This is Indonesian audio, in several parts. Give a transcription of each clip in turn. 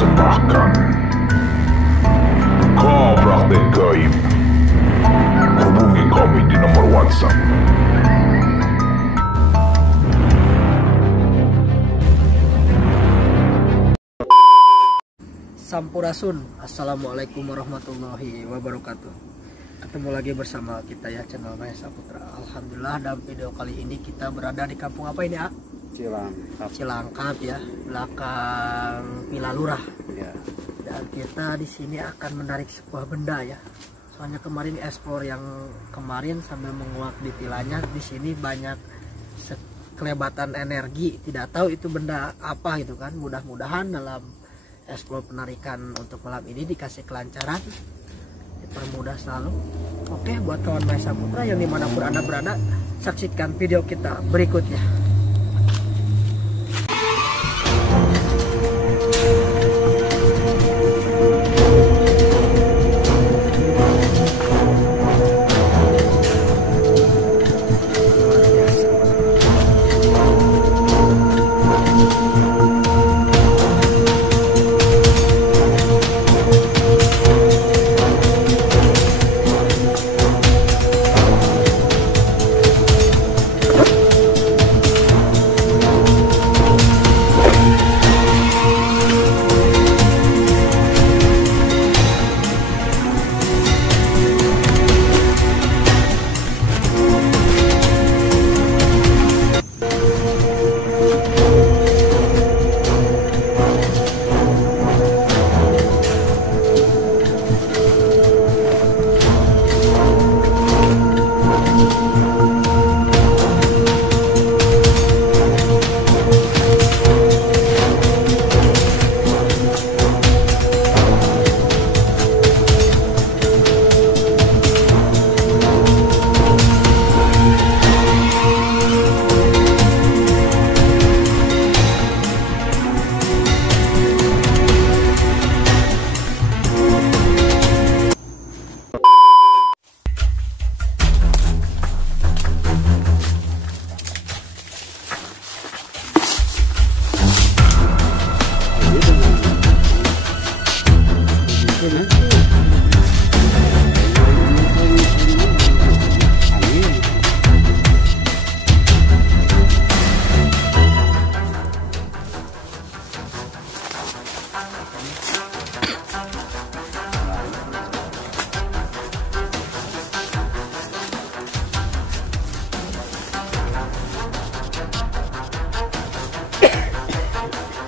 persembahkan Buka Praktek Gaib. Hubungi kami di nomor WhatsApp. Sampurasun. Assalamualaikum warahmatullahi wabarakatuh. Ketemu lagi bersama kita ya, channel Mahesa Putra. Alhamdulillah, dalam video kali ini kita berada di kampung apa ini, A? Cilangkap ya, belakang Villa Lurah ya. Dan kita di sini akan menarik sebuah benda ya. Soalnya kemarin ekspor yang kemarin sambil menguak di vilanya, di sini banyak kelebatan energi. Tidak tahu itu benda apa gitu kan. Mudah-mudahan dalam eksplor penarikan untuk malam ini dikasih kelancaran, dipermudah selalu. Oke, buat kawan Mahesa Putra yang dimanapun Anda berada, saksikan video kita berikutnya.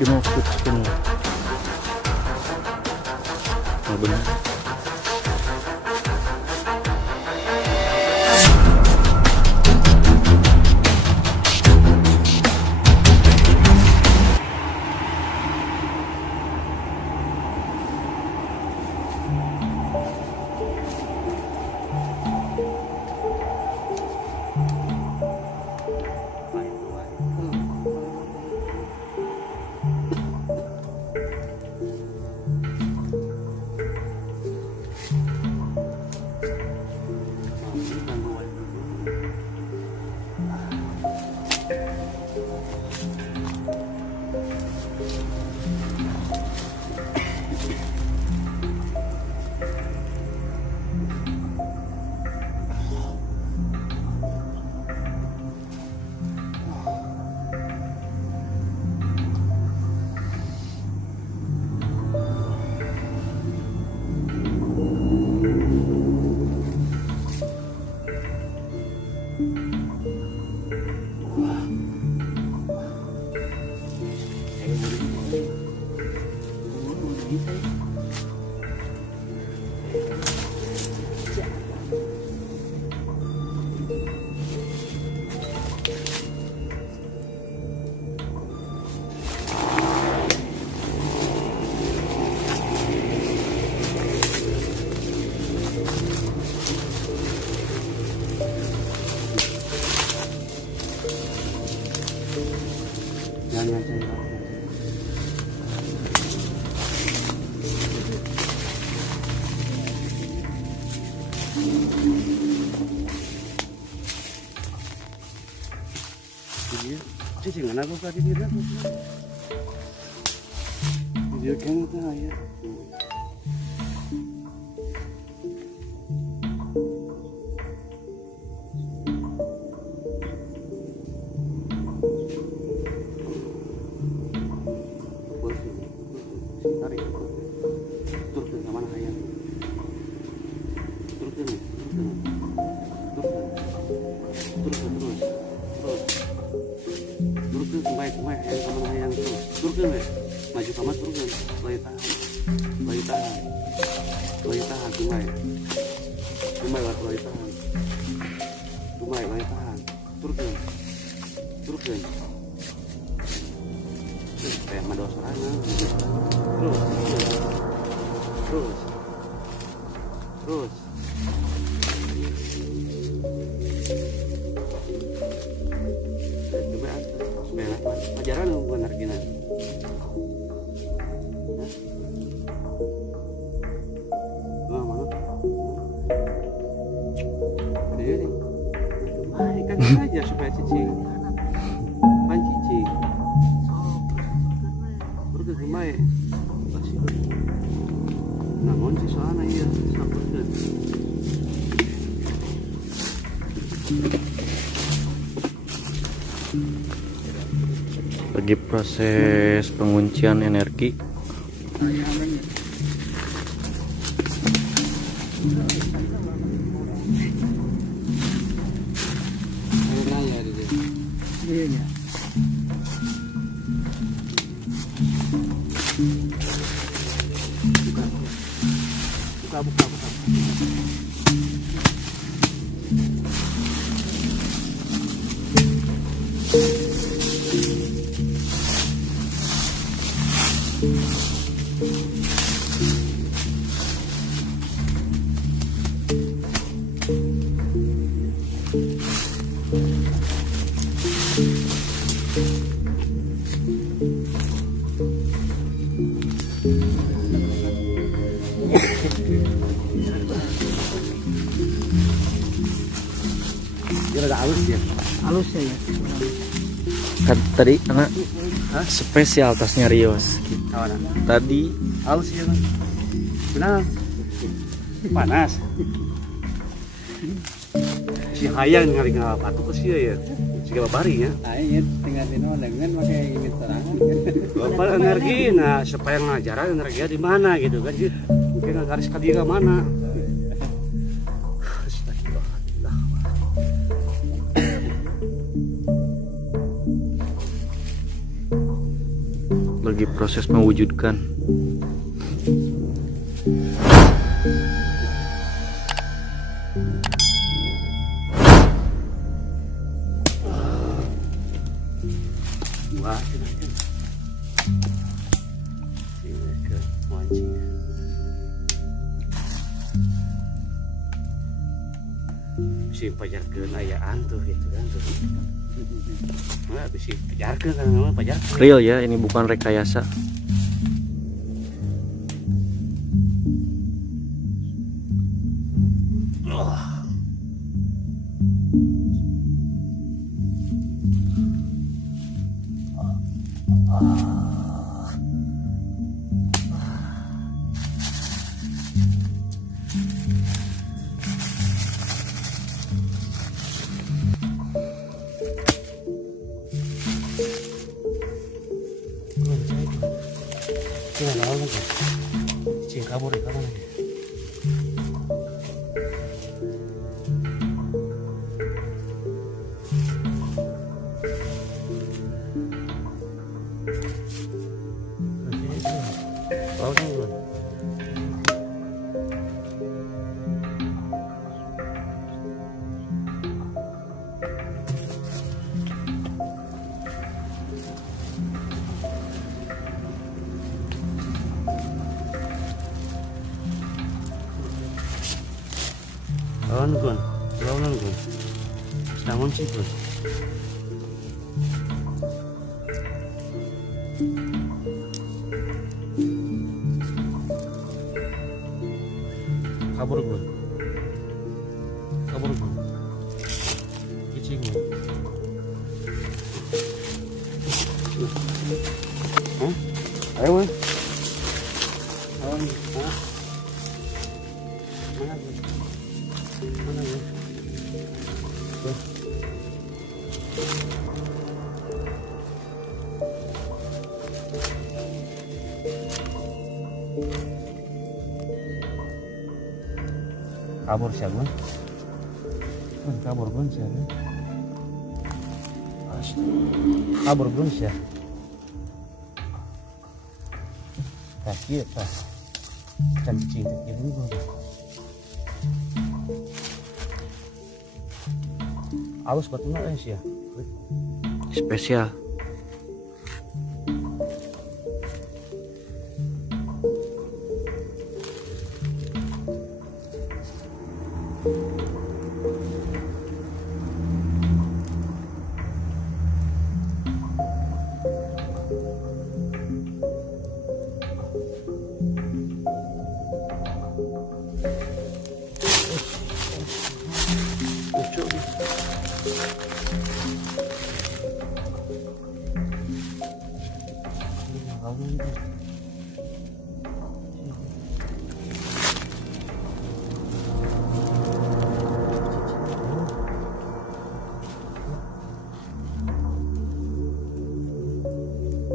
Dimaksud ini benar. Cicingan aku tadi dia. Dia kan tahu ya. Maju kamat turun, lagi tahan, lagi tahan, lagi tahan, kumai, lagi tahan, kumai, lagi tahan, turun, kayak madu serana, terus, coba supaya pelajaran bukan hargina. Aja supaya cicing pan cicing burger gemai namun si soalnya iya saburkan Lagi proses penguncian energi. Iya. Buka. Dia agak halus ya. Halus ya. Kan tadi anak spesial tasnya Rios. Kawan. Tadi Halus ya kan. Benar. Panas. Si hayang ngali ngapatu ke sia ya. Siga babari ya. Ayo tinggal dino dengan pakai ini serangan. Bapak energi, nah supaya ngajaran energinya di mana gitu kan? Mungkin garis kali ke mana? lagi proses mewujudkan. Wah, si pajarkeun ayaan tuh gitu kan tuh. Nah, bisa pajarkeun kan namanya pajarkeun. Real ya, ini bukan rekayasa. Kaya naon lagi. Cing kabur ka na. Lawan gun. Stangon sih gun. Kabur gun. Kicing gun. Hah? Ayo gun. kabur sih gue. Kabur belum sih. Kabur belum sih. Kaki apa? Cancing ini gue. Awas betul nggak sih ya? Spesial.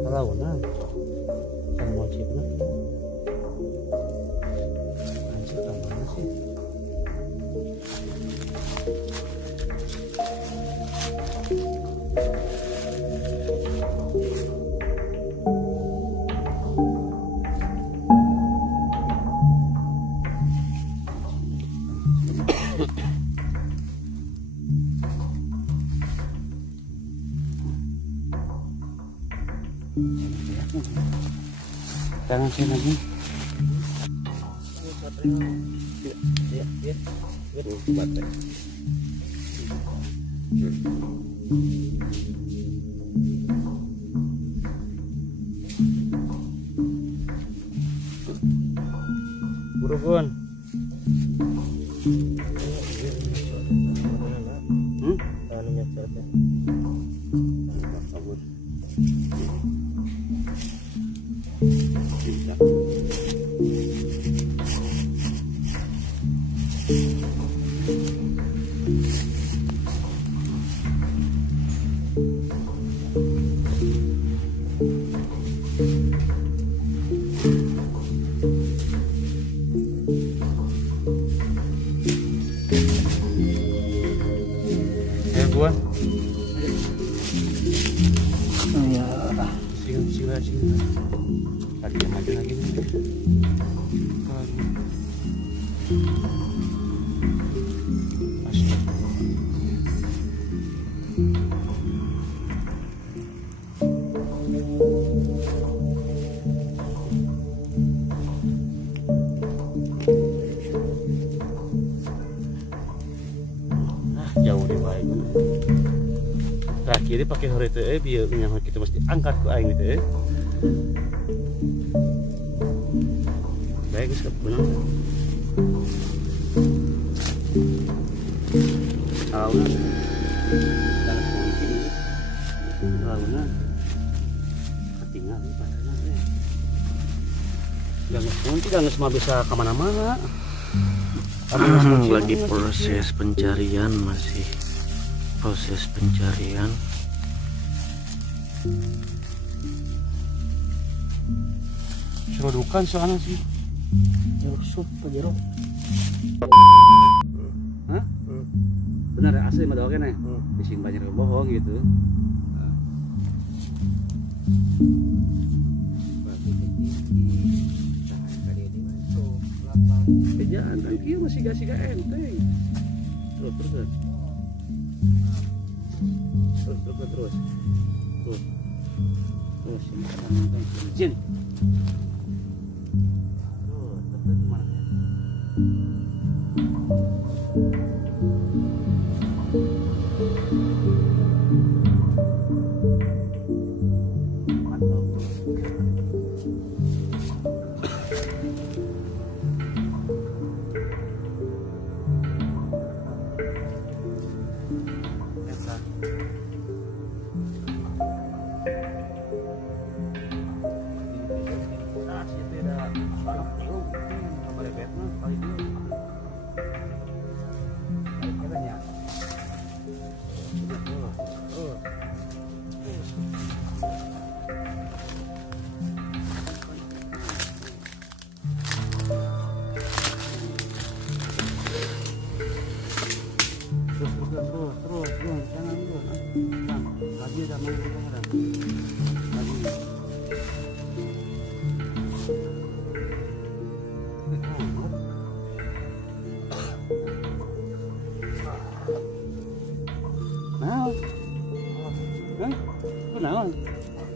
Kalau nah, kalau mau cipna, anjir mana sih? Jangan sih lagi. Burugun. Gua Ya, sila tadi maju lagi nih. Jauh di baik. Kiri pakai hore teh biar nyaman kita mesti angkat ke aing teh. Baik geus benar. Sauna. Dalam mungkin. Sauna. Ketinggalan di padanya teh. Jangan nanti jangan semua bisa kemana-mana. Lagi proses pencarian, masih proses pencarian. Serodukan soalnya sih. nyusup ke jero. Hah? Benar ya, asli mah oke nih. Bising banyak bohong gitu. Kejaan kan kieu masih gak enteng. Terus. Terus. Jin. Aduh, terus mana ya?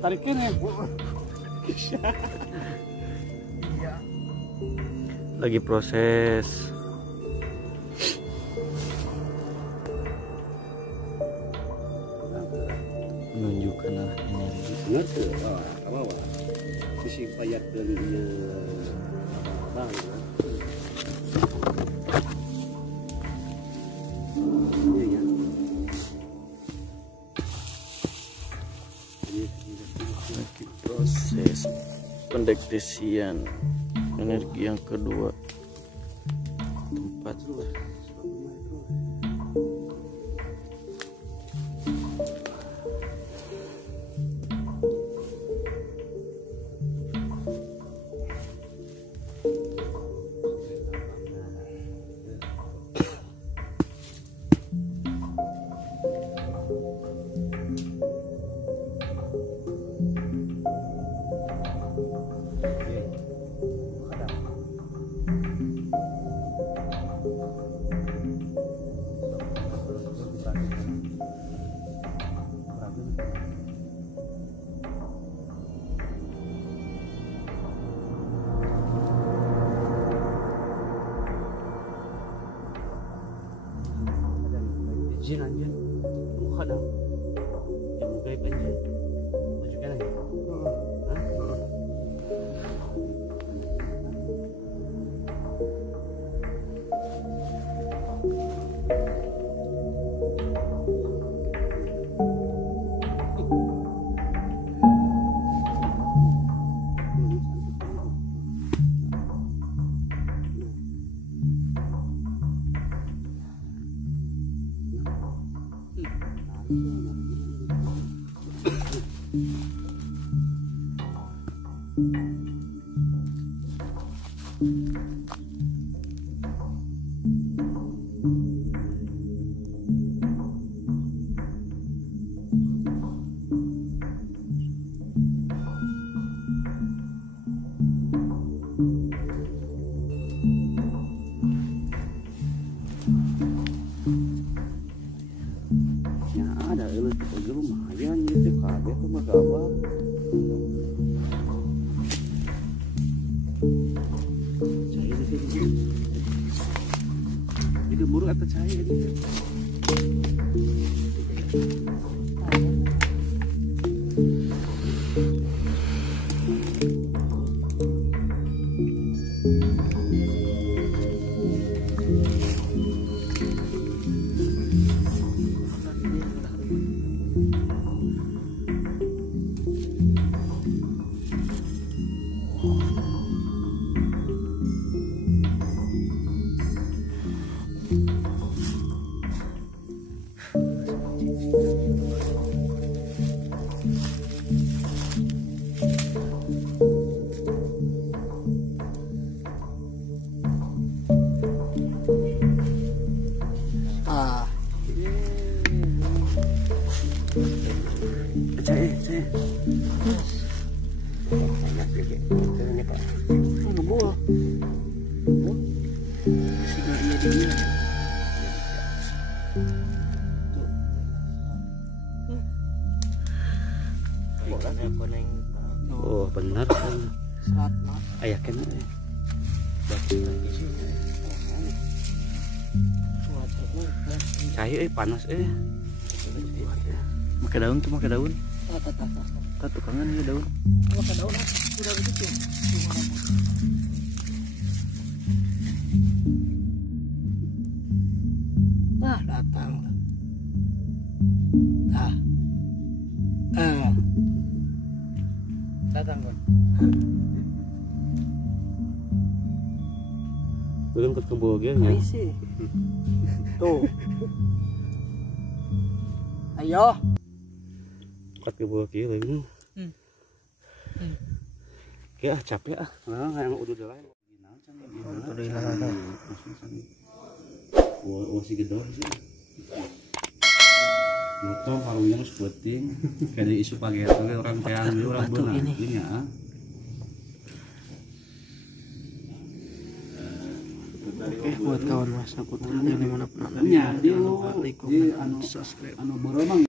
Tarikin ya. Iya. Lagi proses. Menunjukkan arah energi. Ngerti? Apa? Bisi payat dan dia. Bang. Iya ya. Lagi proses pendeteksian energi yang kedua. Tempat izin aja. Buka dah. Yang gaib aja. Tunjukkan aja. Ya ada elus di lumayan gitu kabeh tuh mah gawat. Cahaya di sini. Itu buruk atau cahaya gitu. Cahaya. Enak lagi. Ini Pak. Ini buah. Oh benar kan. Serat mas. Ayah kan. Cahaya panas pakai daun tuh, pakai daun. Tata Tukangan ya daun. pakai daun apa? Udah begitu. Nah datang. Datang kan. belum ke kebogiannya. Isi. Tuh. Ayo. Kat kebogian lagi. Ya capek ah. Nah, yang udah lain. Wah si gedor sih. Motor harusnya harus penting. Kayak isu pagi itu orang teang orang benar ini ya. Oke, buat kawan masa putra dimanapun Ya, dia jangan lupa like, comment, anu subscribe. boromang